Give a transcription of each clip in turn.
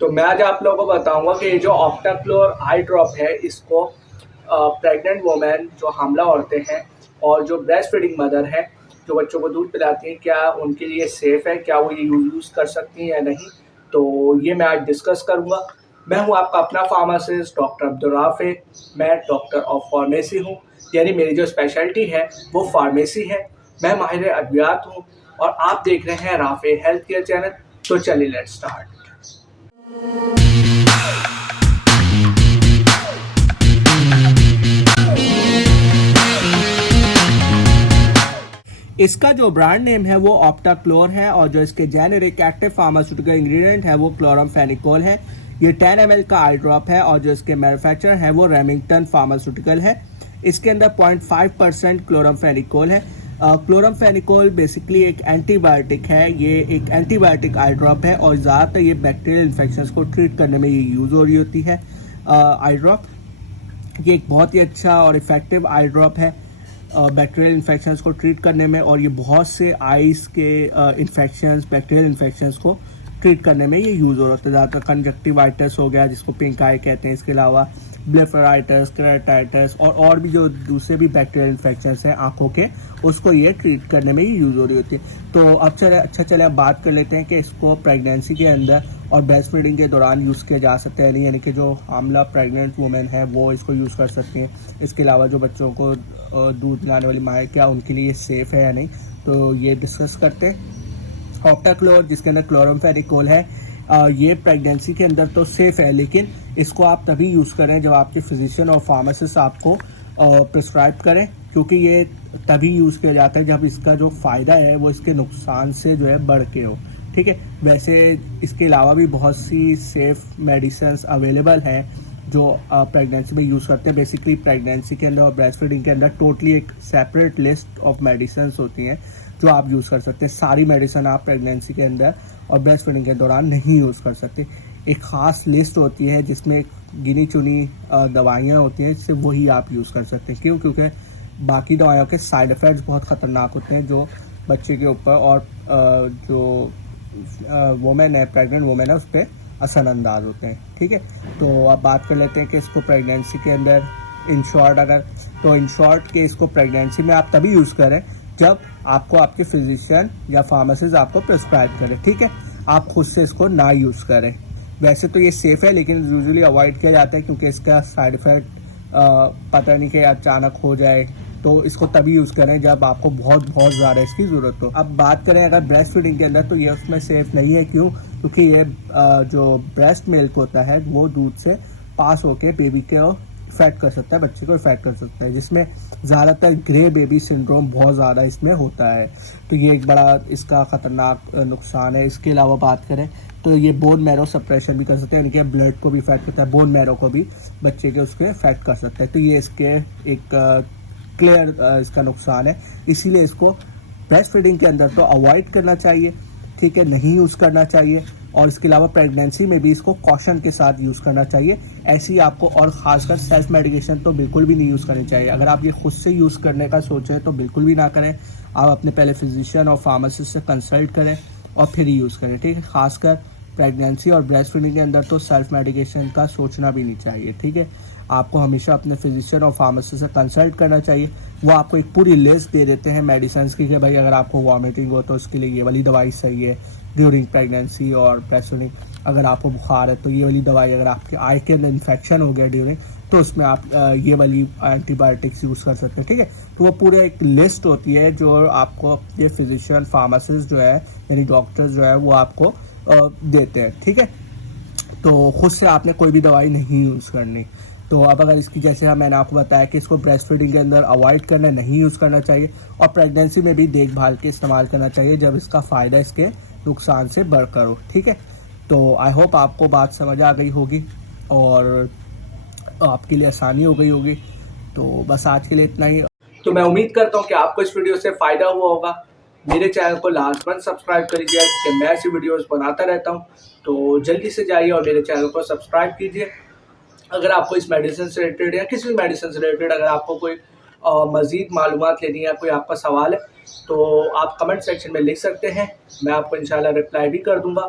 तो मैं आज आप लोगों को बताऊंगा कि ये जो ऑप्टाक्लोर आई ड्रॉप है इसको प्रेग्नेंट वोमेन जो हामला औरतें हैं और जो ब्रेस्ट फीडिंग मदर हैं जो बच्चों को दूध पिलाती हैं, क्या उनके लिए सेफ़ है, क्या वो ये यूज़ कर सकती हैं या नहीं। तो ये मैं आज डिस्कस करूँगा। मैं हूँ आपका अपना फार्मासिस्ट डॉक्टर अब्दुल राफ़े। मैं डॉक्टर ऑफ फार्मेसी हूँ, यानी मेरी जो स्पेशलिटी है वो फार्मेसी है। मैं माहिर अद्वियात हूँ और आप देख रहे हैं राफ़े हेल्थ केयर चैनल। तो चलिए लेट्स स्टार्ट। इसका जो ब्रांड नेम है वो ऑप्टाक्लोर है और जो इसके जेनेरिक एक्टिव फार्मास्यूटिकल इंग्रेडिएंट है वो क्लोरामफेनिकोल है। ये 10 ml का आई ड्रॉप है और जो इसके मैन्युफैक्चरर है वो रेमिंगटन फार्मास्यूटिकल है। इसके अंदर 0.5% क्लोरामफेनिकोल है। क्लोरामफेनिकोल बेसिकली एक एंटीबायोटिक है। ये एक एंटीबायोटिक आई ड्रॉप है और ज़्यादातर ये बैक्टीरियल इन्फेक्शंस को ट्रीट करने में ये यूज़ हो रही होती है। आई ड्रॉप ये एक बहुत ही अच्छा और इफ़ेक्टिव आई ड्रॉप है बैक्टीरियल इन्फेक्शंस को ट्रीट करने में, और ये बहुत से आइस के इन्फेक्शंस, बैक्टीरियल इन्फेक्शंस को ट्रीट करने में ये यूज़ हो रहा है। ज़्यादातर कंजक्टिवाइटिस हो गया जिसको पिंक आई कहते हैं, इसके अलावा ब्लेफराइटिस, केराटाइटिस और भी जो दूसरे भी बैक्टीरियल इन्फेक्शंस हैं आँखों के, उसको ये ट्रीट करने में ये यूज़ हो रही होती है। तो अब चले अब बात कर लेते हैं कि इसको प्रेगनेंसी के अंदर और ब्रेस्ट फीडिंग के दौरान यूज़ किया जा सकता है, यानी कि जो हामला प्रेग्नेंट वुमेन है वो इसको यूज़ कर सकती हैं। इसके अलावा जो बच्चों को दूध पिलाने वाली माँ है, क्या उनके लिए सेफ़ है या नहीं, तो ये डिस्कस करते हैं। ऑप्टाक्लोर जिसके अंदर क्लोरामफेनिकोल है, ये प्रेगनेंसी के अंदर तो सेफ़ है, लेकिन इसको आप तभी यूज़ करें जब आपके फिजिशियन और फार्मासिस्ट आपको प्रिस्क्राइब करें, क्योंकि ये तभी यूज़ किया जाता है जब इसका जो फ़ायदा है वो इसके नुकसान से जो है बढ़ के हो। ठीक है, वैसे इसके अलावा भी बहुत सी सेफ़ मेडिसिन्स अवेलेबल हैं जो प्रेगनेंसी में यूज़ करते हैं। बेसिकली प्रेगनेंसी के अंदर और ब्रेस्ट फीडिंग के अंदर टोटली एक सेपरेट लिस्ट ऑफ मेडिसिन्स होती हैं जो आप यूज़ कर सकते हैं। सारी मेडिसिन आप प्रेगनेंसी के अंदर और ब्रेस्ट फीडिंग के दौरान नहीं यूज़ कर सकते। एक ख़ास लिस्ट होती है जिसमें गिनी चुनी दवाइयाँ होती हैं, जिससे वही आप यूज़ कर सकते हैं। क्यों? क्योंकि बाकी दवाइयों के साइड इफ़ेक्ट्स बहुत ख़तरनाक होते हैं जो बच्चे के ऊपर और जो वोमेन है, प्रेग्नेंट वोमेन है, उस पर असरअंदाज होते हैं। ठीक है, तो अब बात कर लेते हैं कि इसको प्रेगनेंसी के अंदर इन शॉर्ट कि इसको प्रेगनेंसी में आप तभी यूज़ करें जब आपको आपके फिजिशियन या फार्मासिस्ट आपको प्रिस्क्राइब करें। ठीक है, आप खुद से इसको ना यूज़ करें। वैसे तो ये सेफ़ है, लेकिन यूजुअली अवॉइड किया जाता है क्योंकि इसका साइड इफ़ेक्ट पता नहीं कि अचानक हो जाए, तो इसको तभी यूज़ करें जब आपको बहुत ज़्यादा इसकी ज़रूरत हो। अब बात करें अगर ब्रेस्ट फीडिंग के अंदर, तो ये उसमें सेफ़ नहीं है। क्यों? क्योंकि ये जो ब्रेस्ट मिल्क होता है वो दूध से पास होके बेबी को इफ़ेक्ट कर सकता है, बच्चे को इफ़ेक्ट कर सकता है, जिसमें ज़्यादातर ग्रे बेबी सिंड्रोम बहुत ज़्यादा इसमें होता है। तो ये एक बड़ा इसका ख़तरनाक नुकसान है। इसके अलावा बात करें तो ये बोन मैरो सप्रेशन भी कर सकते हैं, इनके ब्लड को भी इफेक्ट करता है, बोन मैरो को भी बच्चे के उसके इफेक्ट कर सकता है। तो ये इसके एक क्लियर इसका नुकसान है, इसीलिए इसको ब्रेस्ट फीडिंग के अंदर तो अवॉइड करना चाहिए। ठीक है, नहीं यूज़ करना चाहिए, और इसके अलावा प्रेगनेंसी में भी इसको कॉशन के साथ यूज़ करना चाहिए। ऐसे ही आपको, और ख़ासकर सेल्फ मेडिकेशन तो बिल्कुल भी नहीं यूज़ करनी चाहिए। अगर आप ये खुद से यूज़ करने का सोचें तो बिल्कुल भी ना करें। आप अपने पहले फिजिशियन और फार्मासिस्ट से कंसल्ट करें और फिर ही यूज़ करें। ठीक है, ख़ासकर प्रेगनेंसी और ब्रेस्ट फीडिंग के अंदर तो सेल्फ मेडिकेशन का सोचना भी नहीं चाहिए। ठीक है, आपको हमेशा अपने फिजिशियन और फार्मासिस्ट से कंसल्ट करना चाहिए। वो आपको एक पूरी लिस्ट दे देते हैं मेडिसिन की कि भाई अगर आपको वॉमिटिंग हो तो उसके लिए ये वाली दवाई सही है ड्यूरिंग प्रेगनेंसी और ब्रेस्ट फीडिंग। अगर आपको बुखार है तो ये वाली दवाई, अगर आपके आई के अंदर इन्फेक्शन हो गया ड्यूरिंग, तो उसमें आप ये वाली एंटीबायोटिक्स यूज़ कर सकते हैं। ठीक है, तो वो पूरे एक लिस्ट होती है जो आपको ये फिजिशियन फार्मासिस्ट जो है, यानी डॉक्टर्स जो है, वो आपको देते हैं। ठीक है, तो खुद से आपने कोई भी दवाई नहीं यूज़ करनी। तो अब अगर इसकी, जैसे मैंने आपको बताया कि इसको ब्रेस्ट फीडिंग के अंदर अवॉइड करना, नहीं यूज़ करना चाहिए, और प्रेगनेंसी में भी देखभाल के इस्तेमाल करना चाहिए जब इसका फ़ायदा इसके नुकसान से बढ़कर हो। ठीक है, तो आई होप आपको बात समझ आ गई होगी और आपके लिए आसानी हो गई होगी। तो बस आज के लिए इतना ही। तो मैं उम्मीद करता हूँ कि आपको इस वीडियो से फ़ायदा हुआ होगा। मेरे चैनल को लाजमन सब्सक्राइब कर लीजिए क्योंकि मैं ऐसी वीडियोस बनाता रहता हूँ। तो जल्दी से जाइए और मेरे चैनल को सब्सक्राइब कीजिए। अगर आपको इस मेडिसिन से रिलेटेड या किसी भी मेडिसिन से रिलेटेड अगर आपको कोई मज़ीद मालूमात लेनी है, कोई आपका सवाल है, तो आप कमेंट सेक्शन में लिख सकते हैं। मैं आपको इंशाल्लाह रिप्लाई भी कर दूँगा।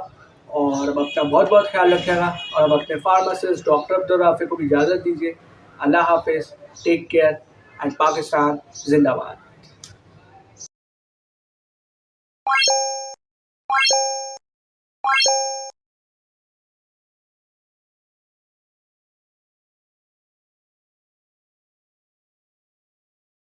और अब अपना बहुत बहुत ख्याल रखिएगा और अब अपने फार्मासिस्ट डॉक्टर अब्दुल राफी को भी इजाज़त दीजिए। अल्लाह हाफिज़, टेक केयर एंड पाकिस्तान जिंदाबाद।